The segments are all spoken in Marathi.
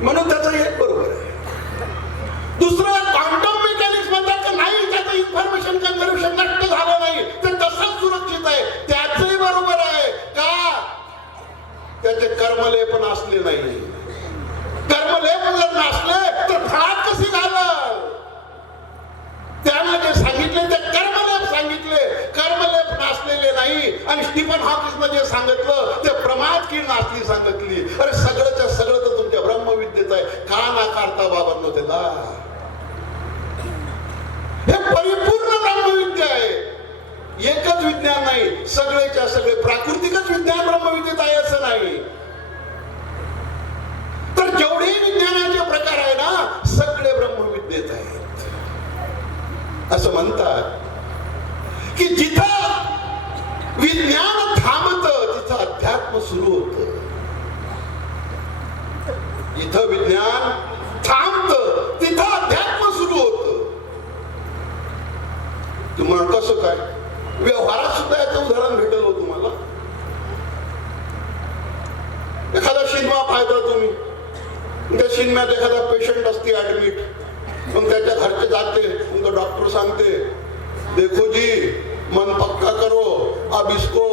म्हणून त्याचं एक बरोबर आहे. दुसरं क्वांटम मेकॅनिक्स म्हणतात की नाही, त्याचं इन्फॉर्मेशन कन्झर्वेशन नष्ट झालं नाही, ते तसंच सुरक्षित आहे. त्याचंही बरोबर आहे का? त्याचे कर्मलेप असले नाही. कर्मलेप जर नसले तर फळात कशी घालल? त्यानं जे सांगितले ते कर्मलेप सांगितले, कर्मलेप नाचलेले नाही. आणि स्टीफन हॉकिन्सनं जे सांगितलं ते प्रमाद की नाचली सांगितली. अरे सगळंच्या सगळं तर तुमच्या ब्रह्मविद्येत आहे, का नाकारता बाबांनो त्याला? हे परिपूर्ण ब्रह्मविद्या आहे. एकच विज्ञान नाही, सगळेच्या सगळे प्राकृतिकच विज्ञान ब्रह्मविद्येत आहे असं नाही. तर जेवढे विज्ञानाचे प्रकार आहे ना, सगळे ब्रह्मविद्येत आहेत. असं म्हणतात की जिथं विज्ञान थांबतं तिथं अध्यात्म सुरू होतं. जिथं विज्ञान थांबतं तिथं अध्यात्म सुरू होतं. तुम्हाला कसं काय? व्यवहारात सुद्धा याचं उदाहरण भेटेल हो तुम्हाला. एखादा सिनेमा पाहता तुम्ही, त्या सिनेमात एखादा पेशंट असते ऍडमिट, मग त्याच्या घरचे जाते, उनका डॉक्टर सांगते, देखो जी मन पक्का करो, अब इसको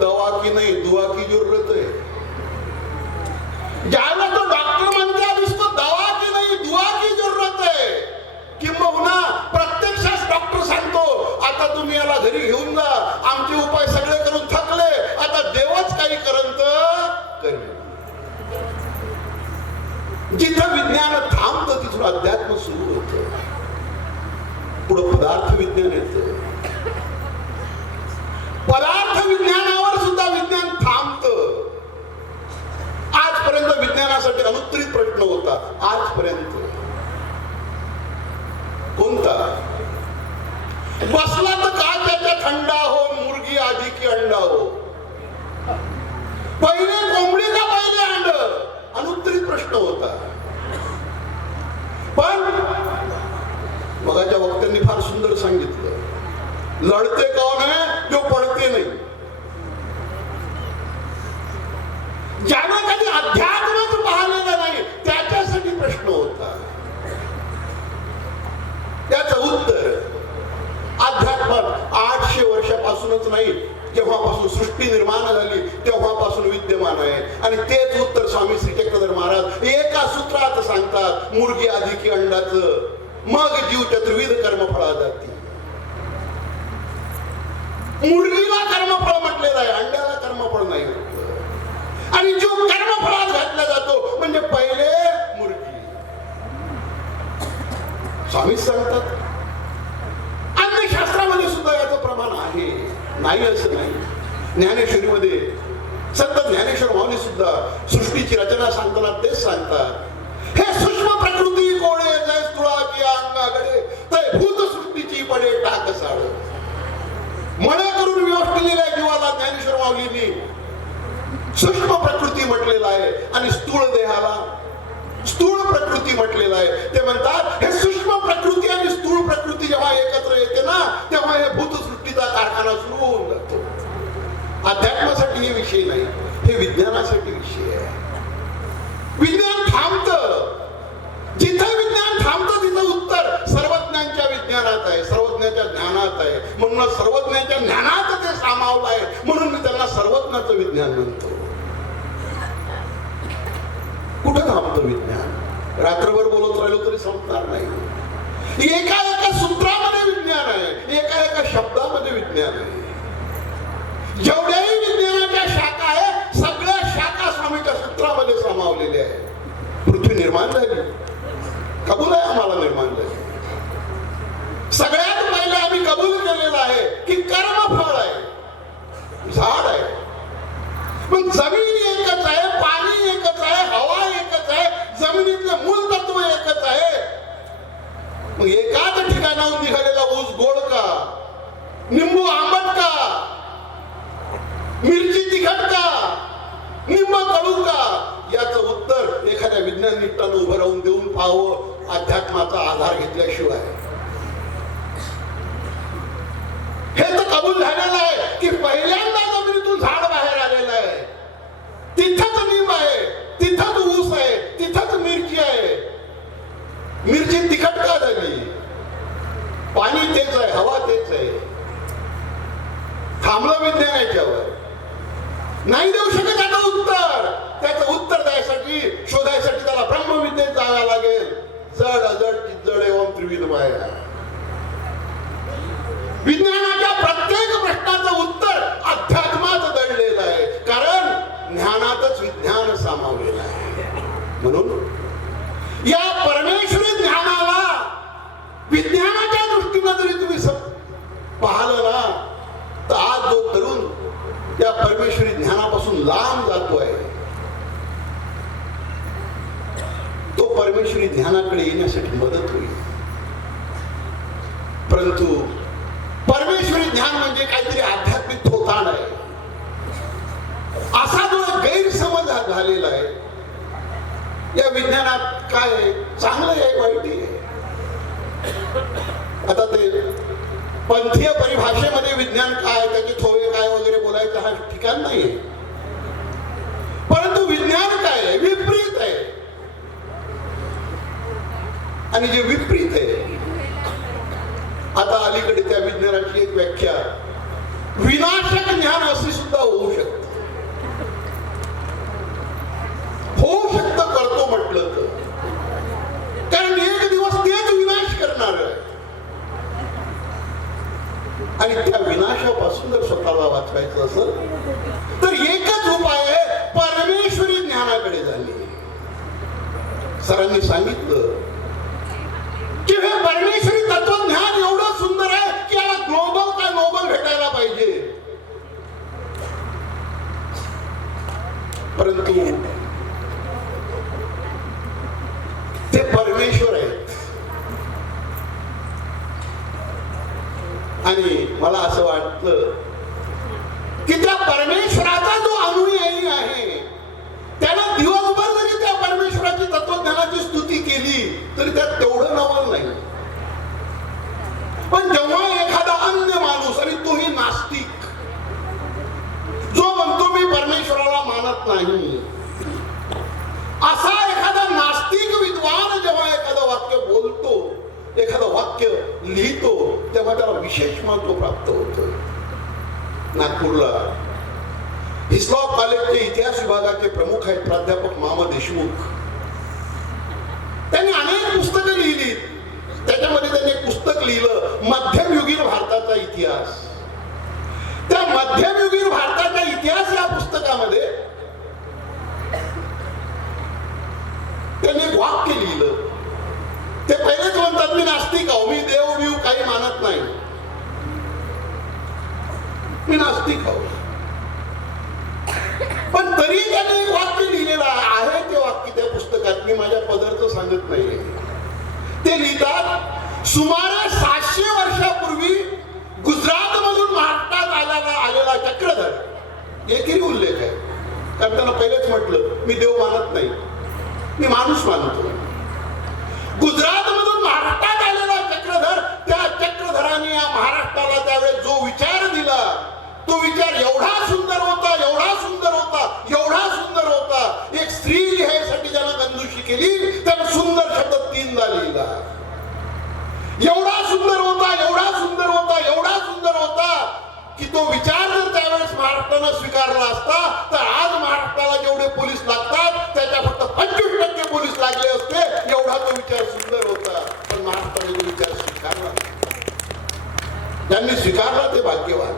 दवा की नहीं दुआ की जरूरत है. ज्याला तो डॉक्टर म्हणते अब इसको दवा की नहीं दुआ की जरूरत है, किंबहुना प्रत्यक्षात डॉक्टर सांगतो आता तुम्ही याला घरी घेऊन जा, आमचे उपाय सगळे करून थकले, आता देवच काही करंत करेल. जिथं विज्ञान थांबतं तिथून अध्यात्म सुरू होतं. पुढे पदार्थ विज्ञान येतं. पदार्थ विज्ञानावर सुद्धा विज्ञान थांबतं. आजपर्यंत विज्ञानासाठी अनुत्तरित प्रश्न होता. आजपर्यंत कोणता? बसला तर का त्याचा थंडा हो, मुर्गी आधी की अंडा हो, पहिले कोंबडी का पहिले अंड? अनुत्तरित प्रश्न होता. पण मगाच्या वक्त्यांनी फार सुंदर सांगितलं, लढते कौन है जो पडते नाही. ज्यानं कधी अध्यात्मच पाहिलेलं नाही त्याच्यासाठी प्रश्न होता. त्याचं उत्तर अध्यात्मात 800 वर्षापासूनच नाही, जेव्हापासून सृष्टी निर्माण झाली तेव्हापासून विद्यमान आहे. आणि तेच उत्तर स्वामी श्री चक्रधर महाराज एका सूत्रात सांगतात, मुर्गी आधी की अंडाचं, मग जीव चतुर्विध कर्मफळा जाती. मुर्गीला कर्मफळ म्हटलेलं आहे, अंड्याला कर्मफळ नाही. आणि जीव कर्मफळात घातला जातो म्हणजे पहिले मुर्गी. स्वामी सांगतात अन्य शास्त्रामध्ये सुद्धा याचं प्रमाण आहे, नाही असं नाही. ज्ञानेश्वरीमध्ये संत ज्ञानेश्वर माऊली सुद्धा सृष्टीची रचना सांगताना तेच सांगतात, हे सूक्ष्म प्रकृती कोणे जय स्थूळाची अंगाकडे तय भूत सृष्टीची पडे टाक साळ. मणे करून व्यवस्थिलेल्या जीवाला ज्ञानेश्वर माऊलींनी सूक्ष्म प्रकृती म्हटलेला आहे आणि स्थूळ देहाला स्थूळ प्रकृती म्हटलेला आहे. ते म्हणतात हे सूक्ष्म प्रकृती आणि स्थूळ प्रकृती जेव्हा एकत्र येते ना, तेव्हा हे भूतसृष्टीचा कारखाना सुरू होऊन जातो. अध्यात्मासाठी हे विषय नाही, हे विज्ञानासाठी विषय आहे. विज्ञान थांबतं. जिथं विज्ञान थांबतं तिथं उत्तर सर्वज्ञांच्या विज्ञानात आहे, सर्वज्ञाच्या ज्ञानात आहे. म्हणून सर्वज्ञाच्या ज्ञानात ते सामावलं आहे, म्हणून मी त्यांना सर्वज्ञाचं विज्ञान म्हणतो. कुठं थांबतं विज्ञान? रात्रभर बोलत राहिलो तरी संपणार नाही. एका एका सूत्रामध्ये विज्ञान आहे, एका एका शब्दामध्ये विज्ञान आहे. जेवढ्याही विज्ञानाच्या शाखा आहे सगळ्या शाखा स्वामीच्या सूत्रामध्ये सामावलेल्या आहेत. पृथ्वी निर्माण झाली, कबूल आहे आम्हाला निर्माण झाली. सगळ्यात पहिले आम्ही कबूल केलेलं आहे की कर्मफळ आहे, झाड आहे. पण जमीन एकच आहे, पाणी एकच आहे, हवा एकच आहे, जमिनीतलं मूल तत्व एकच आहे. मग एकाच ठिकाणाहून निघालेला ऊस गोड का, निंबू आंबट का, मिरची तिखट का, निंब कडू का, याचं उत्तर एखाद्या विज्ञानिकानं उभं राहून देऊन पाहावं, अध्यात्माचा आधार घेतल्याशिवाय. हे तर कबूल झालेलं आहे की पहिल्यांदा जमिनीतून झाड बाहेर आलेलं आहे, तिथंच निंब आहे, तिथंच ऊस आहे, तिथंच मिरची पाणी तेच आहे, हवा तेच आहे. थांबलं विज्ञान याच्यावर नाही देऊ शकत आता उत्तर. त्याचं उत्तर द्यायसाठी शोधायसाठी त्याला ब्रह्मविद्येत जावं लागेल. जड अजड चिज्जड एवं त्रिविध माया. विज्ञानाच्या प्रत्येक प्रश्नाचं उत्तर अध्यात्मात दडलेलं आहे, कारण ज्ञानातच विज्ञान सामावलेलं आहे. म्हणून या परमेश्वरी ज्ञानाला विज्ञानाच्या दृष्टीनं जरी तुम्ही पाहिलं ना, तर आज जो तरुण त्या परमेश्वरी ज्ञानापासून लांब जातोय, तो परमेश्वरी ज्ञानाकडे येण्यासाठी मदत होईल. परंतु परमेश्वरी ज्ञान म्हणजे काहीतरी आध्यात्मिक थोतांड आहे, असा जो गैरसमज झालेला आहे. या विज्ञानात काय आहे, चांगलं आहे, वाईट आहे. आता ते पंथीय परिभाषेमध्ये विज्ञान काय, त्याचे थोवे काय वगैरे बोलायचं हा ठिकाण नाहीये. परंतु विज्ञान काय आहे, विपरीत आहे. आणि जे विपरीत आहे, आता अलीकडे त्या विज्ञानाची एक व्याख्या विनाशक ज्ञान असे सुद्धा होऊ शकत. होऊ शकतं करतो म्हटलं तर, कारण एक दिवस तेच विनाश करणार आहे. आणि त्या विनाशापासून जर स्वतःला वाचवायचं असेल तर एकच उपाय आहे, परमेश्वरी ज्ञानाकडे जाणे. सरांनी सांगितलं की हे परमेश्वरी तत्वज्ञान एवढं सुंदर आहे की याला ग्लोबल का नोबल भेटायला पाहिजे. परंतु ते परमेश्वर आहेत. आणि मला असं वाटलं की त्या परमेश्वराचा जो अनुयायी आहे त्याला दिवसभर जरी त्या परमेश्वराची तत्वज्ञानाची स्तुती केली तरी त्यात तेवढं नवल नाही. पण जेव्हा एखादा अन्य माणूस, आणि तोही नास्तिक, जो म्हणतो मी परमेश्वराला मानत नाही, असा एखादा नास्तिक विद्वान जेव्हा एखादं वाक्य बोलतो, एखादं वाक्य लिहितो, तेव्हा त्याला विशेष महत्व प्राप्त होतं. नागपूरला हिस्लॉप कॉलेजचे इतिहास विभागाचे प्रमुख आहेत प्राध्यापक मामा देशमुख. त्यांनी अनेक पुस्तकं लिहिली. त्याच्यामध्ये त्यांनी एक पुस्तक लिहिलं, मध्यमयुगीन भारताचा इतिहास. त्या मध्यमयुगीन भारताचा इतिहास या पुस्तकामध्ये त्यांनी एक वाक्य लिहिलं. ते पहिलेच म्हणतात मी नास्तिक आहो, मी देव बिव काही मानत नाही, मी नास्तिक आहो. पण तरी त्याने एक वाक्य लिहिलेलं आहे. ते वाक्य त्या पुस्तकात मी माझ्या पदरचं सांगत नाहीये. ते लिहितात, सुमारे 700 वर्षापूर्वी गुजरात मधून महाराष्ट्रात आलेला चक्रधर, एकही उल्लेख आहे, कारण त्यांना पहिलेच म्हटलं मी देव मानत नाही, मी माणूस मानतो. गुजरात मधून महाराष्ट्रात आलेला चक्रधर, त्या चक्रधराने या महाराष्ट्राला त्यावेळेस जो विचार दिला, तो विचार एवढा सुंदर होता, एवढा सुंदर होता, एवढा सुंदर होता. एक स्त्री लिहायसाठी ज्याला कंजूशी केली त्याला सुंदर शब्द 3दा लिहिला. एवढा सुंदर होता, एवढा सुंदर होता, एवढा सुंदर होता की तो विचार जर त्यावेळेस महाराष्ट्रानं स्वीकारला असता तर आज महाराष्ट्राला जेवढे पोलीस लागतात त्याच्या फक्त 25% पोलीस लागले असते. एवढा तो विचार सुंदर होता. पण महाराष्ट्राने तो विचार स्वीकारला, त्यांनी स्वीकारला, ते भाग्यवान.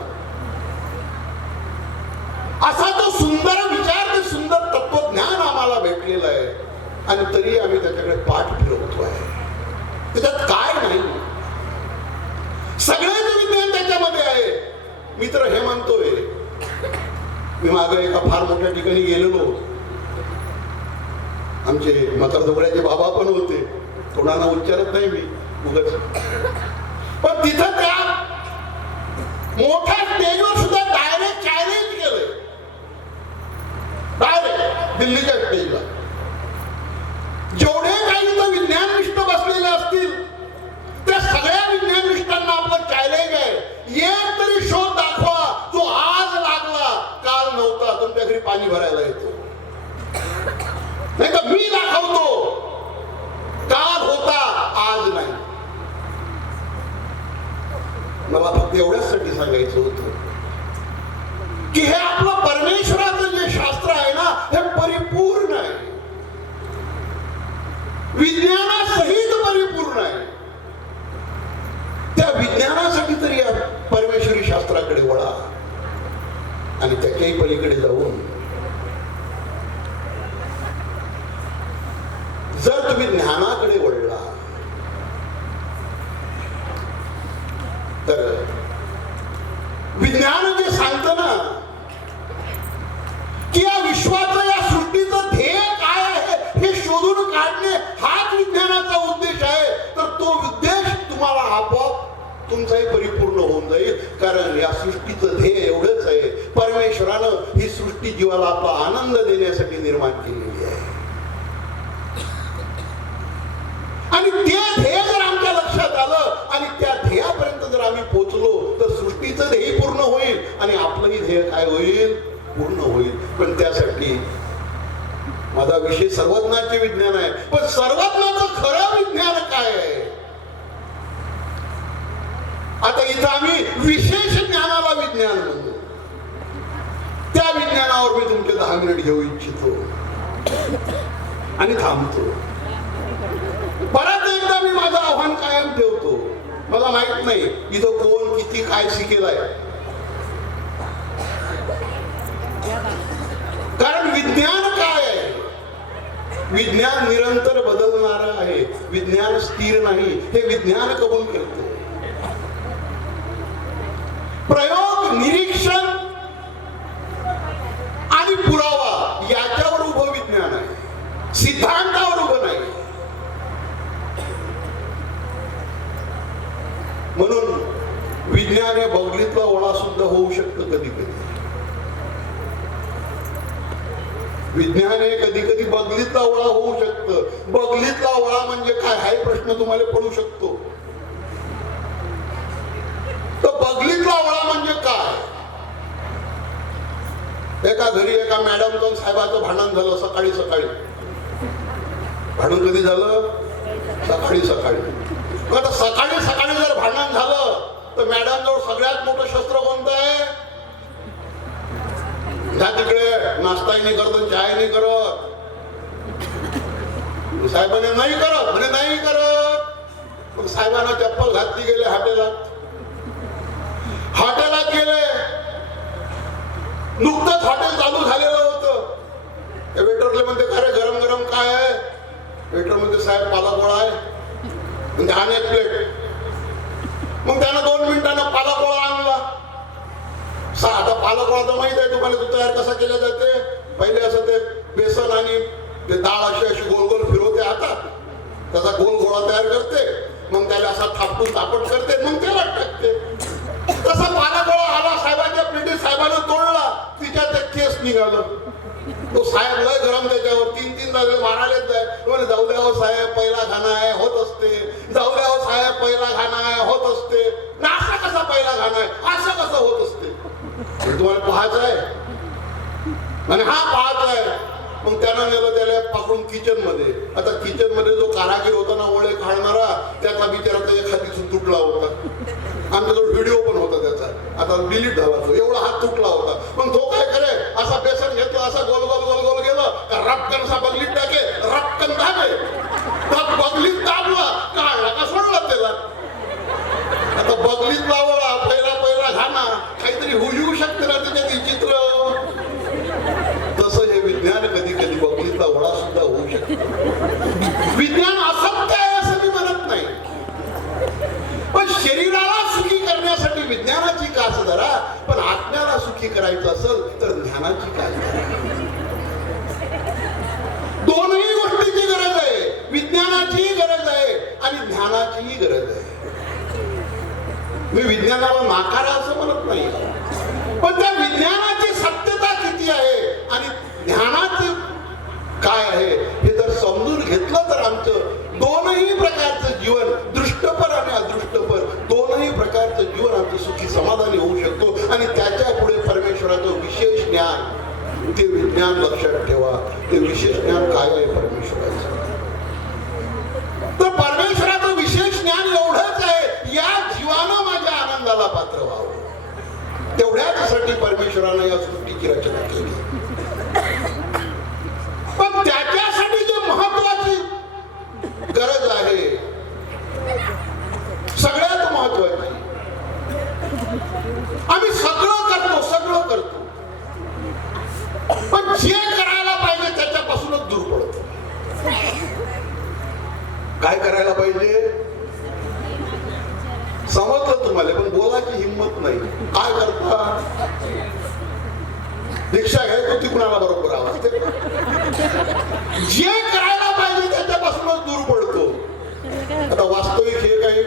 असा तो सुंदर विचार, ते सुंदर तत्वज्ञान आम्हाला भेटलेलं आहे, आणि तरी आम्ही त्याच्याकडे पाठ फिरवतो आहे. त्याच्यात काय नाही, सगळेच विज्ञान त्याच्यामध्ये आहे. मी तर हे म्हणतोय, मी मागे एका फार मोठ्या ठिकाणी गेलेलो, आमचे मकरदोगड्याचे बाबा पण होते, कोणाला उच्चारत नाही मी उगाच, पण तिथं त्या मोठ्या स्टेजवर सुद्धा डायरेक्ट चॅलेंज केलंय. डायरेक्ट दिल्लीच्या स्टेजला जेवढे काही इथं विज्ञाननिष्ठ बसलेले असतील त्या सगळ्या विज्ञाननिष्ठांना आपलं चॅलेंज आहे, एक तरी शोध दाखवा जो आज लागला, काल नव्हता, तुमच्या घरी पाणी भरायला येतो. नाही तर मी दाखवतो, काल होता आज नाही. एवढ्यासाठी सांगायचं होतं की हे आपलं परमेश्वराचं जे शास्त्र आहे ना हे परिपूर्ण आहे, विज्ञानासहित परिपूर्ण आहे. त्या विज्ञानासाठी तरी या परमेश्वरी शास्त्राकडे वळा आणि त्याच्याही पलीकडे जाऊन जर तुम्ही ज्ञानाकडे वळला तर विज्ञान जे सांगतं ना की या विश्वाचं, या सृष्टीचं ध्येय काय आहे हे शोधून काढणे हाच विज्ञानाचा उद्देश आहे, तर तो उद्देश तुम्हाला आपोआप तुमचाही परिपूर्ण होऊन जाईल. कारण या सृष्टीचं ध्येय एवढंच आहे, परमेश्वरानं ही सृष्टी जीवाला आपला आनंद देण्यासाठी निर्माण केलेली आहे. आणि ते ध्येय जर आमच्या लक्षात आलं आणि त्या ध्येयापर्यंत जर आम्ही पोहोचलो तर सृष्टीचं ध्येय पूर्ण होईल आणि आपलंही ध्येय काय होईल, पूर्ण होईल. पण त्यासाठी माझा विषय सर्वज्ञाचे विज्ञान आहे, पण सर्वज्ञाचं खरं विज्ञान काय आहे. आता इथं आम्ही विशेष ज्ञानाला विज्ञान म्हणतो. त्या विज्ञानावर मी तुमचे 10 मिनिट घेऊ इच्छितो आणि थांबतो. परत एकदा मी माझं आव्हान कायम ठेवतो. मला माहित नाही इथं कोण किती काय शिकेल आहे, कारण विज्ञान काय आहे, विज्ञान निरंतर बदलणार आहे, विज्ञान स्थिर नाही, हे विज्ञान कबूल करते. प्रयोग, निरीक्षण आणि पुरावा याच्यावर उभं विज्ञान आहे, सिद्धांतावर उभं नाही. म्हणून विज्ञान हे बगलीतला ओळा सुद्धा होऊ शकतं कधी कधी. विज्ञान हे कधी कधी बगलीतला ओळा होऊ शकतं. बगलीतला ओळा म्हणजे काय हा प्रश्न तुम्हाला पडू शकतो. तर बगलीतला ओळा म्हणजे काय. एका घरी एका मॅडमचं साहेबाचं भांडण झालं सकाळी सकाळी. भांडण कधी झालं, सकाळी सकाळी. आता सकाळी सकाळी जर भांडण झालं तर मॅडम जवळ सगळ्यात मोठं शस्त्र कोणतं आहे. त्या तिकडे नाश्ताही नाही करत, चाय नाही करत. साहेबांनी नाही करत म्हणजे नाही करत. मग साहेबांना चप्पल घातली, गेले हॉटेलात. हॉटेलात गेले, नुकतंच हॉटेल चालू झालेलं होतं. त्या वेटरले म्हणते काय रे गरम गरम काय आहे. वेटर म्हणते साहेब पालापोळा आहे. म्हणजे आणि एक प्लेट. मग त्यानं 2 मिनिटांना पालापोळा आणला. आता पालापोळा तर माहित आहे तुम्हाला, तो तयार कसा केला जाते. पहिले असं ते बेसन आणि ते डाळ अशी अशी गोल गोल फिरवते हातात, त्याचा गोल गोळा तयार करते, मग त्याला असा थापटून तापट करते, मग तेलात टाकते. तसा पालापोळा आला साहेबांच्या प्लेटीत, साहेबांना तोडला, तिच्यात एक केस निघालं. तो साहेब लय गरम, त्याच्यावर 3-3 जागे मारायलाच जाय. म्हणजे जाऊ द्या हो साहेब, पहिला घाणा आहे, होत असते. जाऊ द्या हो साहेब, पहिला घाणा आहे, होत असते. असा कसा पहिला घाणा आहे, असं कसं होत असते. तुम्हाला पाहायचं आहे आणि हा पाहायचा आहे. मग त्यानं नेलं त्याला पकडून किचन मध्ये. आता किचन मध्ये जो कारागीर होता ना ओळे काढणारा, त्याचा बिचारा त्याच्या खालीतून तुटला होता. आमच्याजवळ व्हिडिओ पण होता त्याचा, आता डिलीट झाला तो. एवढा हात तुटला होता. मग तो काय करे, असा बेसन घेतला, असा गोल गोल गोल गोल गेलं का रपकन असा बगलीत टाके, रपकन दाबे. बगलीत दाबला, काढला का सोडला त्याला. आता बगलीत लावला, पहिला पहिला घाणा, काहीतरी होऊ शकते ना त्याच्यात विचित्र. तसं हे विज्ञान कधी कधी बगलीतला ओळा सुद्धा होऊ शकतो. विज्ञान असत्य आहे असं मी म्हणत नाही, पण शरीराला सुखी करण्यासाठी विज्ञानाची कास धरा, पण आत्म्याला सुखी करायचं असेल तर ज्ञानाची कास धरा. दोनही गोष्टीची गरज आहे, विज्ञानाचीही गरज आहे आणि ज्ञानाचीही गरज आहे. मी विज्ञानाला नाकारा असं म्हणत नाही, पण त्या विज्ञानाची सत्यता किती आहे आणि ज्ञानाचे काय आहे हे जर समजून घेतलं तर आमचं दोनही प्रकारचं जीवन, दृष्टपर आणि अदृष्टपर दोनही प्रकारचं जीवन आमचं सुखी समाधानी होऊ शकतो. आणि त्याच्या पुढे परमेश्वराचं विशेष ज्ञान, ते विज्ञान लक्षात ठेवा. ते विशेष ज्ञान काय आहे परमेश्वराचं, तर परमेश्वराचं विशेष ज्ञान एवढंच आहे, या जीवानं माझ्या आनंदाला पात्र व्हा. तेवढ्यासाठी परमेश्वरानं या सृष्टीची रचना केली. पण त्याच्यासाठी जी महत्वाची गरज आहे, सगळ्यात महत्वाची, आम्ही सगळं करतो पण जे करायला पाहिजे त्याच्यापासूनच दूर पडतो. काय करायला पाहिजे समजलं तुम्हाला, पण बोलायची हिंमत नाही. काय करता? दीक्षा घ्यायचो ती कुणाला बरोबर आवाज. जे करायला पाहिजे त्याच्यापासूनच दूर पडतो. आता वास्तविक हे काही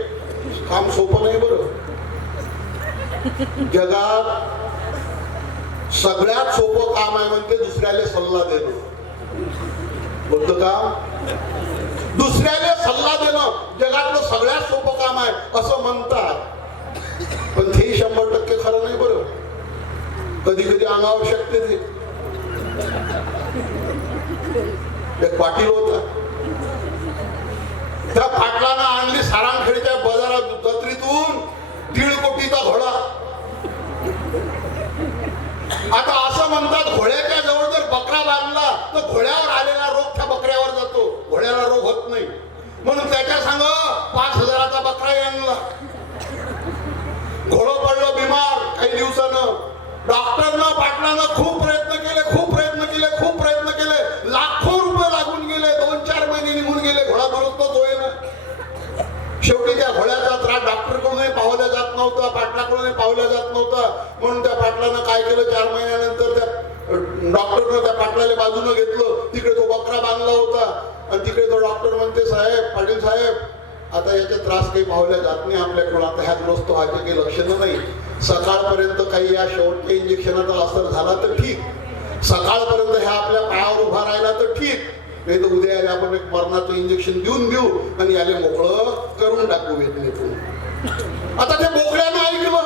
काम सोपं नाही बरं. जगात सगळ्यात सोपं काम आहे म्हणते दुसऱ्याला सल्ला देणं. कोणतं काम? दुसऱ्याला सल्ला देणं जगातलं सगळ्यात सोपं काम आहे असं म्हणतात, पण ते 100% खरं नाही बरं. कधी कधी अंगावर शकते ते. एक पाटील होता, त्या पाटलानं आणली सारांखेडच्या बाजारात जत्रेतून 1.5 कोटीचा घोडा. आता असं म्हणतात घोड्याच्या जवळ जर बकरा बांधला तर घोड्यावर आलेला रोग त्या बकऱ्यावर जातो, घोड्याला रोग होत नाही. म्हणून त्याच्या संग 5,000चा बकरा आणला. घोडं पडलं बिमार काही दिवसानं. डॉक्टरनं पाटलानं खूप प्रयत्न केले, लाखो रुपये लागून गेले. 2-4 महिने निघून गेले, घोडा दुरुस्तच होईना. शेवटी त्या घोड्याचा त्रास डॉक्टरकडूनही पावल्या जात नव्हता, पाटलाकडूनही पावल्या जात नव्हता. म्हणून त्या पाटलानं काय केलं, 4 महिन्यानंतर त्या डॉक्टरनं त्या पाटलाला बाजूनं घेतलं. तिकडे तो बकरा बांधला होता आणि तिकडे तो डॉक्टर म्हणते, साहेब, पाटील साहेब, आता याचा त्रास काही पावल्या जात नाही आपल्याकडून. आता ह्यात ग्रस्त व्हायचे काही लक्षणं नाही. सकाळपर्यंत काही या शेवटच्या इंजेक्शनाचा असर झाला तर ठीक, सकाळपर्यंत ह्या आपल्या पायावर उभा राहिला तर ठीक, नाही तर उद्या याला आपण एक मरणाचं इंजेक्शन देऊन देऊ आणि याला मोकळं करून टाकू वेदनेतून. आता ते बोकड्यानं ऐकलं.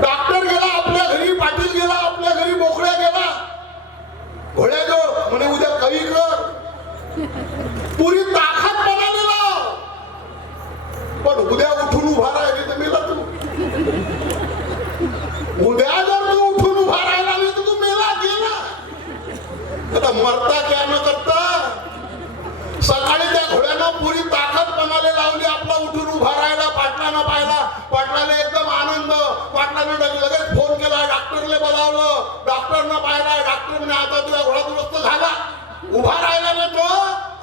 डॉक्टर गेला आपल्या घरी, पाटील गेला आपल्या घरी, बोकड्या गेला घोड्याजवळ. म्हणे उद्या काही कर, पुरी ताकद बनालेला, पण उद्या उठून उभा राहिली तर मेला तू. उद्या जर तू उठून उभा राहिला नाही तर तू मेला गेला. आता मरता क्या न करता सकाळी त्या घोड्यानं पुरी ताकद पणाला लावली. आपला उठून उभा राहिला, पाटलानं पाहिला, पाटलाने एकदम आनंद. पाटलानं लगेच फोन केला, डॉक्टरला बोलावलं. डॉक्टरनं पाहिला, डॉक्टर म्हणे आता तुझा घोडा दुरुस्त झाला, उभा राहिला नाही तो,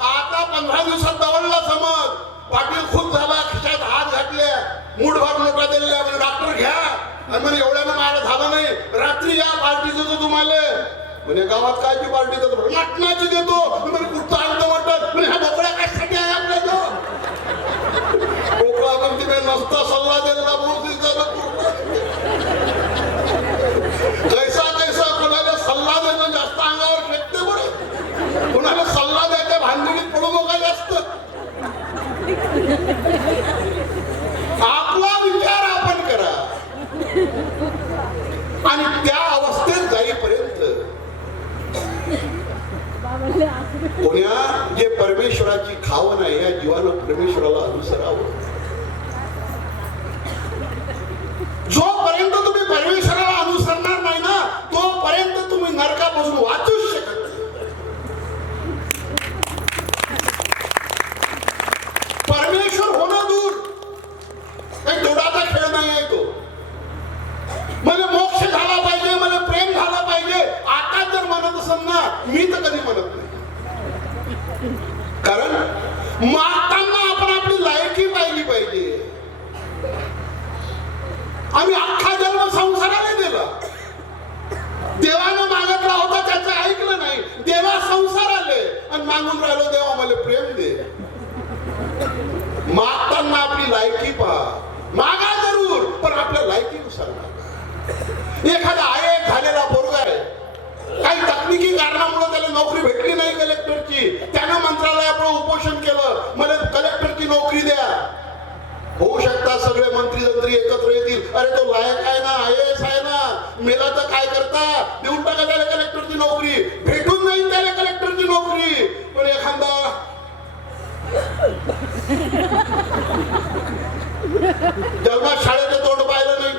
आता 15 दिवसात दवडला समज. पाटील खूप झाला, खिशात हात घातले, मूठभर नोटा दिलेल्या. म्हणजे डॉक्टर घ्या. आणि म्हणे एवढ्यानं मला झालं नाही, रात्री या पार्टी देतो तुम्हाला. म्हणजे गावात कायची पार्टी देतो? मटणाची देतो. म्हणजे कुठं आणतो मटण? म्हणजे ह्या बोकड्या कशासाठी आहे आपल्या तो? बोकळा पण तिने नसता सल्ला दिला म्हणून कैसा कोणाला सल्ला देणं जास्त अंगावर फेकते बरं. कोणाला सल्ला द्यायच्या भानगडीत पडू नका जास्त. आपला विचार आपण करा आणि त्या अवस्थेत जाईपर्यंत कोण्या जे परमेश्वराची खावण आहे या जीवानं परमेश्वराला अनुसरावं. जोपर्यंत तुम्ही परमेश्वराला अनुसरणार नाही ना तोपर्यंत तुम्ही नरकापासून वाचूच शकत नाही. परमेश्वर होणं दूर काही दोडाचा खेळ नाही आहे तो. मला मोक्ष झाला पाहिजे, मला प्रेम झाला पाहिजे आता जर म्हणत असेल ना, मी तर कधी म्हणत नाही. कारण मागताना आपण आपली लायकी पाहिली पाहिजे. आम्ही अख्खा जन्म संसाराला दिला. देवानं मागितला होता त्याचं ऐकलं नाही, देवा संसार आले आणि मागून राहिलो देवा मला प्रेम दे. मागताना आपली लायकी पहा, मागा जरूर पण आपल्या लायकीनुसार मागा. एखादा आय झालेला पोरगा आहे, काही तकनिकी कारणामुळे त्याला नोकरी भेटली नाही कलेक्टरची, त्यानं मंत्रालयापुढे उपोषण केलं, मला कलेक्टरची नोकरी द्या. होऊ शकतात सगळे मंत्री एकत्र येतील, अरे तो लायक आहे ना, IAS आहे ना, मेला तर काय करता, देऊन टाका त्याला कलेक्टरची नोकरी. भेटून जाईल त्याला कलेक्टरची नोकरी. पण एखादा जन्मात शाळेचं तोंड पाहिलं नाही,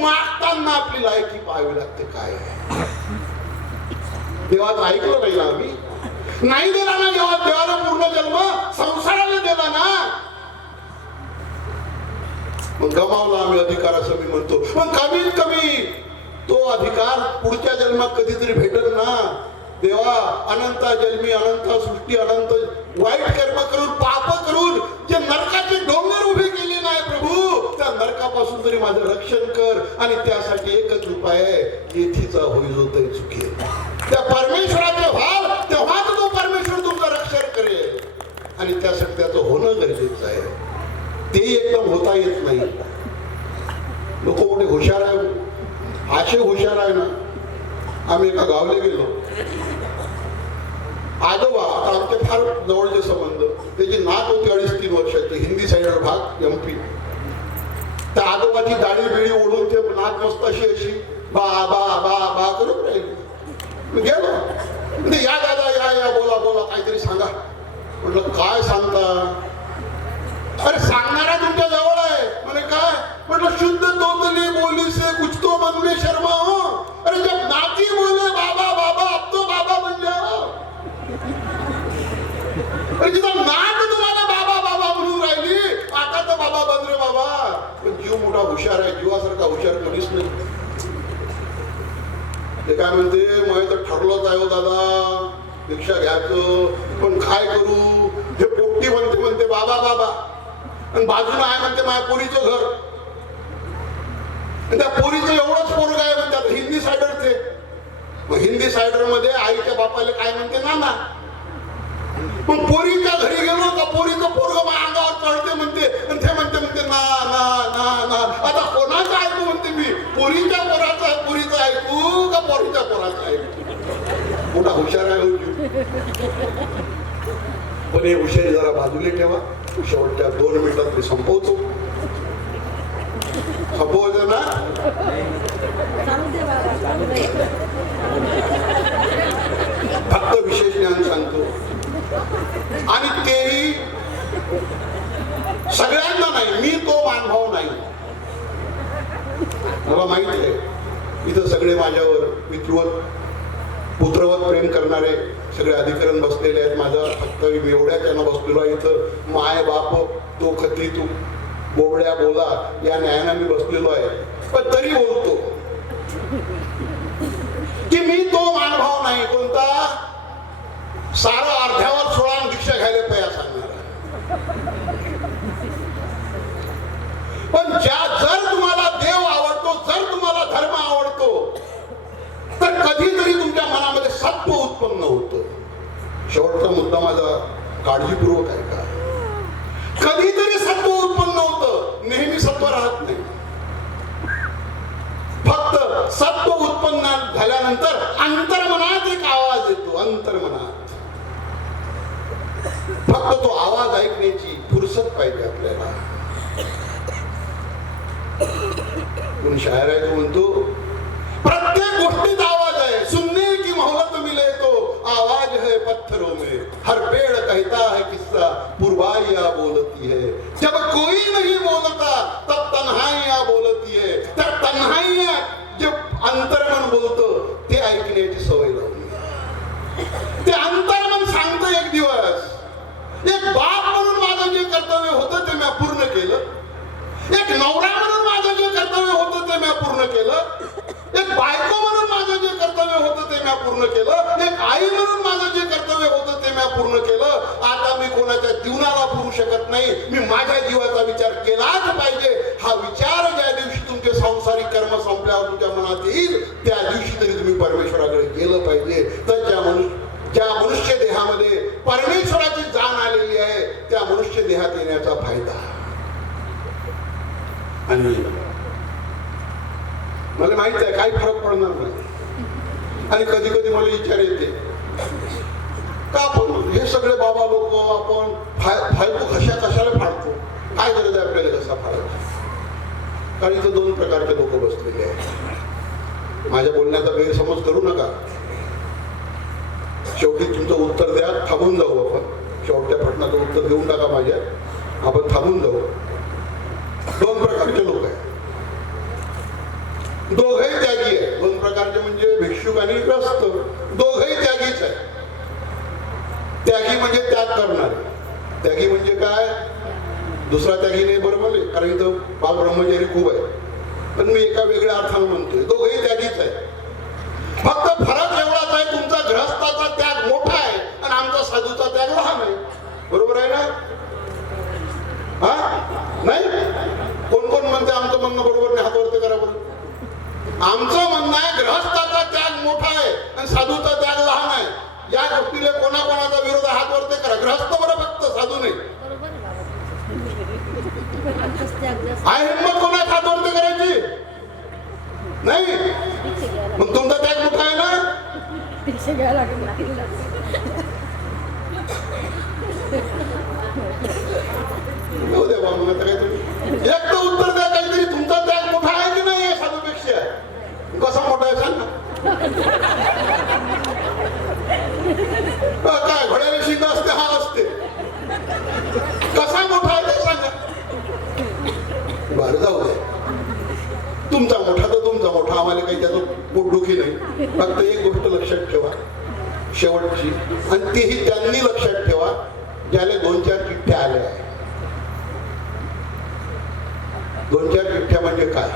मागताना आपली लायकी पाहावी लागते काय आहे. देवाचं ऐकलं नाही ना आम्ही, नाही दिला ना देवाला पूर्ण जन्म, संसाराला दिला ना, मग गमावला आम्ही अधिकार असं मी म्हणतो. पण कमीत कमी तो अधिकार पुढच्या जन्मात कधीतरी भेटल ना. देवा अनंत जन्मी, अनंत सृष्टी, अनंत वाईट कर्म करून, पाप करून जे नरकाचे डोंगर उभे केले नाही प्रभू, त्या नरकापासून तरी माझं रक्षण कर. आणि त्यासाठी एकच उपाय आहे, येथीचा होई जो ते चुकेल. त्या परमेश्वराचे व्हाल तेव्हाच तो परमेश्वर तुमचं रक्षण करेल. आणि त्यासाठी त्याचं होणं गरजेचं आहे. ते एकदम होता येत नाही. लोक मोठे हुशार आहे, असे हुशार आहे ना. आम्ही एका गावला गेलो, आजोबा, आता आमचे फार जवळचे संबंध, त्याची नात होती 2.5-3 वर्षाची, हिंदी साईडर भाग MP. त्या आजोबाची दाढी बिळी ओढून ते नात मस्त अशी बा बा बा बा करून राहिली. मी गेलो, म्हणजे या दादा या बोला बोला काहीतरी सांगा. म्हटलं काय सांगता? अरे सांगणारा तुमच्या जवळ आहे. म्हणे काय? म्हटलं शुद्ध तोतली बोली से कुछ तो मन में शर्मा हो. अरे जब नाती बोले बाबा बाबा, अब तो बाबा बन जाओ. अरे जिथं नात तुम्हाला बाबा बाबा म्हणून राहिली, आता तर बाबा बन रे बाबा. पण जीव मोठा हुशार आहे, जीवासारखा हुशार कोणीच नाही. ते काय म्हणते, मग तर ठरलंच आहे हो दादा, दीक्षा घ्यायचं, पण काय करू? हे पोपटी म्हणते बाबा बाबा, आणि बाजूला आहे म्हणते माझ्या पोरीचं घर, आणि त्या पोरीचं एवढंच पोरग आहे म्हणते. हिंदी सायडर ते, मग हिंदी सायडर मध्ये आईच्या बापाला काय म्हणते नाना. मग पोरीच्या घरी गेलो का पोरीचं पोरग माझ्या अंगावर चढते म्हणते, आणि ते म्हणते ना ना ना ना. आता कोणाचं ऐकू म्हणते मी, पोरीच्या पोरीचं ऐकू का पोरीच्या पोराचं ऐकू? मोठा हुशार आहे होती. पण हे हुशारी जरा बाजूला ठेवा. शेवटच्या 2 मिनिटात मी संपवतो. संपवायचं ना. फक्त विशेष ज्ञान सांगतो, आणि तेही सगळ्यांना नाही. मी तो मानभाव नाही. मला माहिती आहे इथं सगळे माझ्यावर पितृवत पुत्रवत प्रेम करणारे सगळे अधिकरण बसलेले आहेत. माझा फक्त एवढ्या त्यांना बसलेलो आहे इथं. माय बाप तो खती तू बोबड्या बोला या न्यायाने मी बसलेलो आहे. पण तरी बोलतो की मी तो मानभाव नाही. कोणता? सारं अर्ध्यावर सोळा दीक्षा घ्यायला पाहिजे सांगणार. पण जर तुम्हाला देव आवडतो, जर तुम्हाला धर्म आवडतो, तर कधीतरी तुमच्या मनामध्ये सत्व उत्पन्न होतं. शेवटचा मुद्दा माझा काळजीपूर्वक आहे का, कधीतरी सत्व उत्पन्न होतं, नेहमी सत्व राहत नाही. फक्त सत्व उत्पन्न झाल्यानंतर अंतर्मनात एक आवाज येतो. अंतर्मनात फक्त तो आवाज ऐकण्याची फुरसत पाहिजे आपल्याला. कोणी शायर आहे तो म्हणतो, प्रत्येक गोष्टीत आवाज है, सुनने की मोहलत मिले तो आवाज है पत्थरों में. हर पेड़ कहता है किस्सा, पुरवाइयां बोलती है. जब कोई नहीं बोलता तब तन्हाइयां बोलती है. तर तन्हाइयां जब अंतर्मन बोलतं ते ऐकण्याची सवय लावली. ते अंतर्मन सांगतं एक दिवस, एक बाप म्हणून माझं जे कर्तव्य होतं ते मी पूर्ण केलं. एक नवरा म्हणून माझं जे कर्तव्य होतं ते मी पूर्ण केलं. एक बायको म्हणून माझं जे कर्तव्य होतं ते मी पूर्ण केलं. एक आई म्हणून माझं जे कर्तव्य होतं ते मी पूर्ण केलं. आता मी कोणाच्या जीवनाला पुरू शकत नाही. मी माझ्या जीवाचा विचार केलाच पाहिजे. हा विचार ज्या दिवशी तुमचे सांसारिक कर्म संपल्यावर तुमच्या मनात येईल, त्या दिवशी तरी तुम्ही परमेश्वराकडे गेलं पाहिजे. तर ज्या मनुष्य देहामध्ये परमेश्वराची जाण आलेली आहे, त्या मनुष्य देहात येण्याचा फायदा. आणि मला माहित आहे काही फरक पडणार नाही. आणि कधी कधी मला विचार येते का आपण हे सगळे बाबा लोक आपण फालतू कशाला फाडतो, काय गरज आहे आपल्याला कसा फाडायचा. कारण इथं 2 प्रकारचे लोक बसलेले आहेत. माझ्या बोलण्याचा गैरसमज करू नका. शेवटी तुमचं उत्तर द्या, थांबून जाऊ आपण. शेवटच्या प्रश्नाचं उत्तर देऊन टाका माझ्या, आपण थांबून जाऊ. 2 प्रकारचे लोक आहेत. दोघंही त्यागी आहे. दोन प्रकारचे म्हणजे भिक्षुक आणि ग्रस्त, दोघंही त्यागीच आहे. त्यागी म्हणजे त्याग करणारे. त्यागी म्हणजे काय? दुसरा त्यागी नाही बरोबर आहे, कारण इथं बाल ब्रह्मचारी खूप आहे, पण मी एका वेगळ्या अर्थाने म्हणतोय दोघंही त्यागीच आहे. फक्त फरक एवढाच आहे, तुमचा गृहस्थाचा त्याग मोठा आहे आणि आमचा साधूचा त्याग लहान आहे. बरोबर आहे ना? हा नाही? कोण कोण म्हणते आमचं म्हणणं बरोबर नाही? हात वरती करा बरं. आमचं म्हणणं आहे गृहस्थाचा त्याग मोठा आहे आणि साधूचा त्याग लहान आहे. या गोष्टीला कोणाकोणाचा विरोध आहे? हात वरती करा. गृहस्थ बरं, फक्त साधू नाही. आहे हिंमत कोणाच हात वरती करायची नाही? मग तुमचा त्याग मोठा आहे ना? एक तर उत्तर द्या काहीतरी. तुमचा त्याग मोठा आहे की नाही साधूपेक्षा? कसा मोठा आहे सांग. काय घोड्याला शिंग असते, हा असते, कसा मोठा आहे ते सांगा. बरं जाऊ द्या, तुमचा मोठा तर तुमचा मोठा, आम्हाला काही त्याचं पोटदुखी नाही. फक्त एक गोष्ट लक्षात ठेवा शेवटची, आणि तीही त्यांनी लक्षात ठेवा ज्याला 2-4 चिठ्ठ्या आल्या आहेत. 2-4 चिठ्ठ्या म्हणजे काय?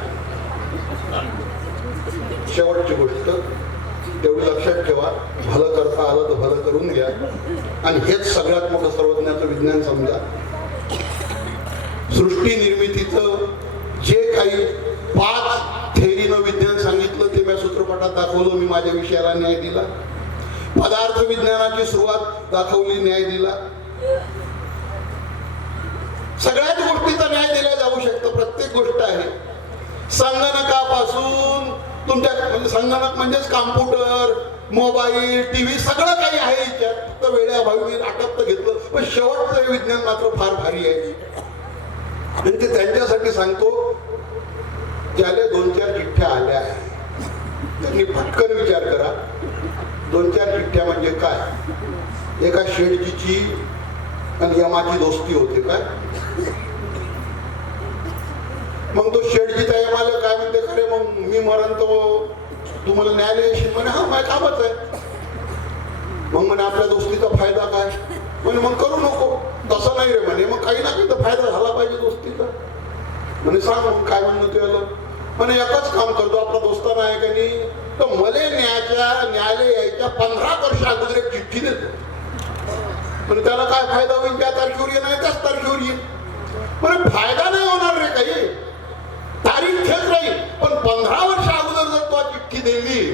शेवटची गोष्ट तेवढी लक्षात ठेवा. भलं करता आलं तर भलं करून घ्या, आणि हेच सगळ्यात मोठं सर्वज्ञाचं विज्ञान समजा. सृष्टी निर्मितीचं जे काही 5 थेरीनं विज्ञान सांगितलं ते मी सूत्रपटात दाखवलं. मी माझ्या विषयाला न्याय दिला. पदार्थ विज्ञानाची सुरुवात दाखवली, न्याय दिला. सगळ्याच गोष्टीचा न्याय दिला जाऊ शकतो. प्रत्येक गोष्ट आहे. संगणकापासून तुमच्या, म्हणजे संगणक म्हणजेच कॉम्प्युटर, मोबाईल, टीव्ही सगळं काही आहे याच्यात. फक्त वेळेअभावी मी आटपत घेतलं, पण शेवटचं हे विज्ञान मात्र फार भारी आहे. आणि ते त्यांच्यासाठी सांगतो ज्याला 2-4 चिठ्ठ्या आल्या आहेत त्यांनी पटकन विचार करा. 2-4 चिठ्ठ्या म्हणजे काय? एका शेठजीची आणि यमाची दोस्ती होते काय? मग तो शेठजी त्या यमाला काय म्हणते, खरे मग मी मरण तो तुम्हाला न्यायालय येशील म्हणे. हा माझ्या कामच आहे. मग म्हणे आपल्या दोस्तीचा फायदा काय? म्हणे मग करू नको. तसं नाही रे म्हणे, मग काही ना काही तर फायदा झाला पाहिजे दोस्तीचा. म्हणे सांग मग काय म्हणणं तुला? म्हणे एकच काम करतो, आपला दोस्ताना आहे का नाही, तर मले न्यायालय यायच्या 15 वर्ष अगोदर एक चिठ्ठी देतो. म्हणजे त्याला काय फायदा होईल? त्या तारखेवर ये, नाही त्याच तारखेवर येईल. म्हणजे फायदा नाही होणार रे काही, तारीख ठेच राहील. पण 15 वर्ष अगोदर जर तो चिठ्ठी दिली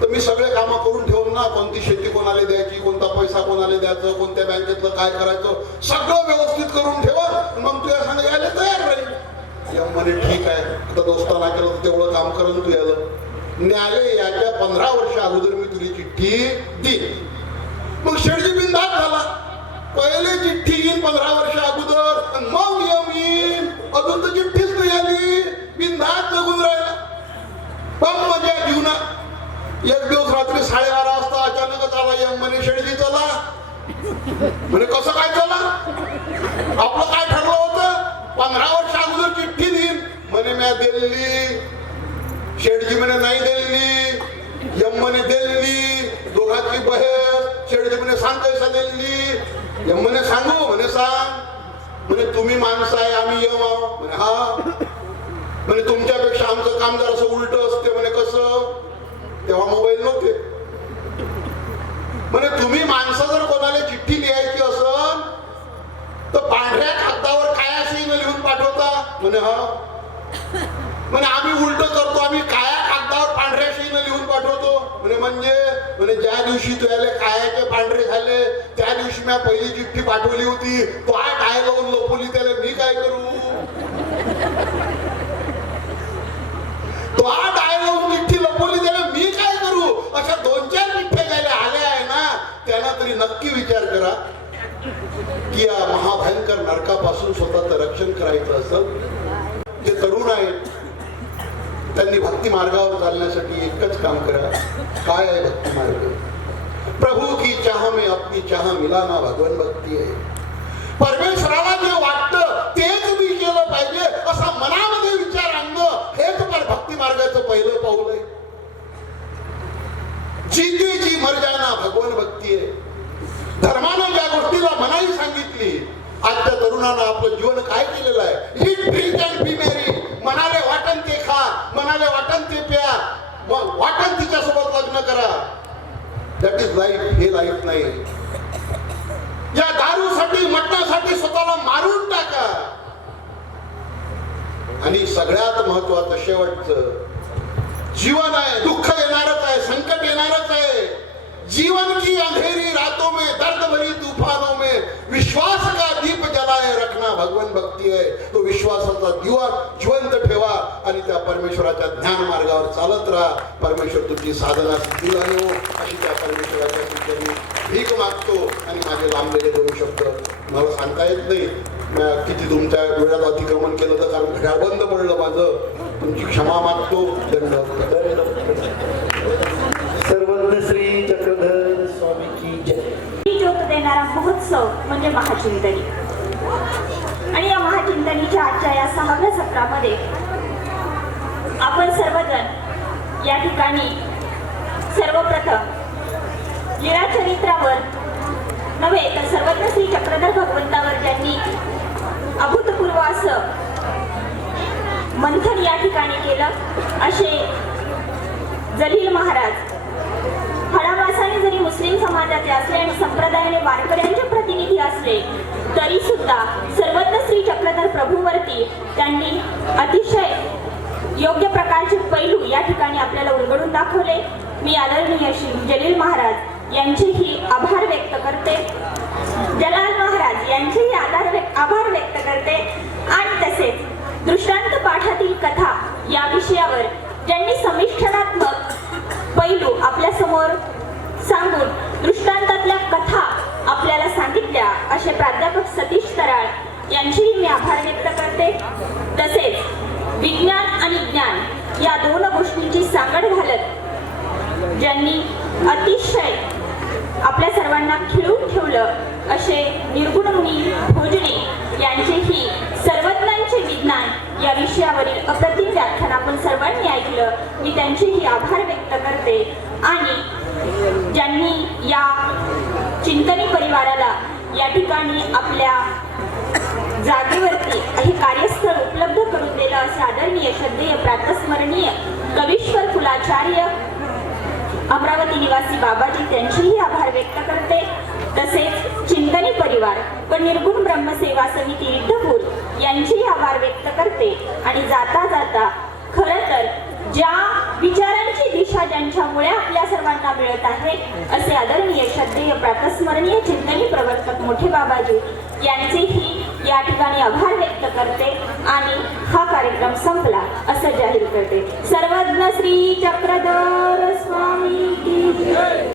तर मी सगळे कामं करून ठेवून ना, कोणती शेती कोणाला द्यायची, कोणता पैसा कोणाला द्यायचं, कोणत्या बँकेतलं काय करायचं, सगळं व्यवस्थित करून ठेवा. मग तुझ्या सांगा यायला तयार राहील. म्हणे ठीक आहे, आता दोस्ताना केलं तर तेवढं काम करून तू यायला. न्यायालय याच्या 15 वर्ष अगोदर मी तुझी चिठ्ठी दिली. मग शेठजी बिनधास्त झाला. पहिले चिठ्ठी येईल 15 वर्ष अगोदर, आणि मग यम येईल. अजून तर चिठ्ठीच नाही आली, बिनधास्त जगून राहिला. पण मजा जीवनात. एक दिवस रात्री 12:30 वाजता अचानकच आला यम. म्हणे शेठजी चला. म्हणे कसं काय चला? आपलं काय ठरलं होतं? 15 वर्ष अगोदर चिठ्ठी देईन. म्हणे मी दिल्ली. शेठजी म्हणे नाही दिल्ली. यम म्हणे दिल्ली. दोघांची बहेर. शेठजी म्हणे सांग कैसा दिल्ली? यम म्हणे सांगू. म्हणे सांग. म्हणे तुम्ही माणसं आहे, आम्ही यम आहो. म्हणे हा. म्हणे तुमच्यापेक्षा आमचं काम जरासं उलट असते. म्हणे कसं? तेव्हा मोबाईल नव्हते. म्हणे तुम्ही माणसं जर कोणाला चिठ्ठी लिहायची असेल तर पांढऱ्या कागदावर काळ्या सहीने लिहून पाठवता. म्हणे हा. म्हणे आम्ही उलट करतो, आम्ही काळ्या कागदावर पांढऱ्या सहीने लिहून पाठवतो. म्हणे ज्या दिवशी तुझ्याला काळ्याचे पांढरे झाले त्या दिवशी मी पहिली चिठ्ठी पाठवली होती, तो काय लावून लपवली, त्याला मी काय करू? तो डाय लावून चिठ्ठी लपवली, त्याला मी काय करू? अशा 2-4 चिठ्ठ्या ज्याला आल्या आहे ना, त्यांना तरी नक्की विचार करा की या महाभयंकर नरकापासून स्वतःचं रक्षण करायचं असेल. जे तरुण आहेत त्यांनी भक्ती मार्गावर चालण्यासाठी एकच काम करा. काय आहे भक्ती मार्ग? प्रभू की चाह में अपनी चाह मिलाना भगवान भक्ती आहे. परमेश्वराला जे वाटतं तेच मी केलं पाहिजे असा मनामध्ये विचार आणणं हेच भक्ती मार्गाचं पहिलं भक्ती आहे. धर्मानं ज्या गोष्टीला मनाई सांगितली, आजच्या तरुणानं आपलं जीवन काय केलेलं आहे? ईट, ड्रिंक अँड बी मॅरी. म्हणाले वाटण ते खा, म्हणाले वाटण ते प्या, वाटण तिच्यासोबत लग्न करा. That is life. हे लाईफ नाही. या दारूसाठी, मटणासाठी स्वतःला मारून टाका. आणि सगळ्यात महत्वाचं शेवटचं, जीवन आहे, दुःख येणारच आहे, संकट येणारच आहे. जीवन की अंधेरी रातों में, दर्द भरी तूफानों में विश्वास का दीप जलाए रखना भगवान भक्ती आहे. तो विश्वासाचा दिवा जिवंत ठेवा आणि त्या परमेश्वराच्या ज्ञान मार्गावर चालत राहा. परमेश्वर तुमची साधना सिद्धीला नेऊ अशी त्या परमेश्वराच्या सिद्धीने भीक मागतो. आणि माझे लांबलेले 2 शब्द मला सांगता येत नाही किती तुमच्या वेळात अतिक्रमण केलं तर, कारण घड्याळ बंद पडलं माझं. तुमची क्षमा मागतो. दंड. सर्वज्ञ श्री चक्रधर स्वामी की जय. ज्योत देणारा महोत्सव म्हणजे महाचिंतनी. आणि या महाचिंतनीच्या आजच्या या 6व्या सत्रामध्ये आपण सर्वजण या ठिकाणी सर्वप्रथम लीळाचरित्रावर नव्हे तर सर्वज्ञ श्री चक्रधर भगवंतावर ज्यांनी अभूतपूर्व असं मंथन या ठिकाणी केलं असे जलील महाराज फळामासाने जरी मुस्लिम समाजाचे असले आणि संप्रदायाने वारकऱ्यांचे प्रतिनिधी असले तरी सुद्धा सर्वज्ञ श्री चक्रधर प्रभूवरती त्यांनी अतिशय योग्य प्रकारचे पैलू या ठिकाणी आपल्याला उलगडून दाखवले. मी आदरणीय श्री जलील महाराज यांचेही आभार व्यक्त करते. जलाल महाराज यांचेही आभार व्यक्त करते. आणि तसेच दृष्टांत पाठातील कथा या विषयावर ज्यांनी समीक्षणात्मक पैलू आपल्या समोर सांगून दृष्टांतातल्या कथा आपल्याला सांगितल्या असे प्राध्यापक सतीश तराळ यांचेही मी आभार व्यक्त करते. तसेच विज्ञान आणि ज्ञान या 2 गोष्टींची सांगड घालत ज्यांनी अतिशय आपल्या सर्वांना खिळून ठेवलं असे निर्गुण मुनी भोजने यांचेही सर्वज्ञांचे विज्ञान या विषयावरील अप्रतिम व्याख्यान आपण सर्वांनी ऐकलं. मी त्यांचेही आभार व्यक्त करते. आणि ज्यांनी या चिंतनी परिवाराला या ठिकाणी आपल्या जागेवरती हे कार्यस्थळ उपलब्ध करून दिलं असे आदरणीय श्रद्धेय प्रातस्मरणीय कवीश्वर कुलाचार्य अमरावती निवासी बाबाजी त्यांचेही आभार व्यक्त करते. तसेच चिंतनी परिवार व निर्गुण ब्रह्मसेवा समिती रिद्धपूर यांचेही आभार व्यक्त करते. आणि जाता जाता खरं तर ज्या विचारांची दिशा ज्यांच्यामुळे आपल्या सर्वांना मिळत आहे असे आदरणीय श्रद्धेय प्रातस्मरणीय चिंतनी प्रवर्तक मोठे बाबाजी यांचेही या ठिकाणी आभार व्यक्त करते. आणि हा कार्यक्रम संपला असं जाहीर करते. सर्वज्ञ श्री चक्रधर स्वामी की जय.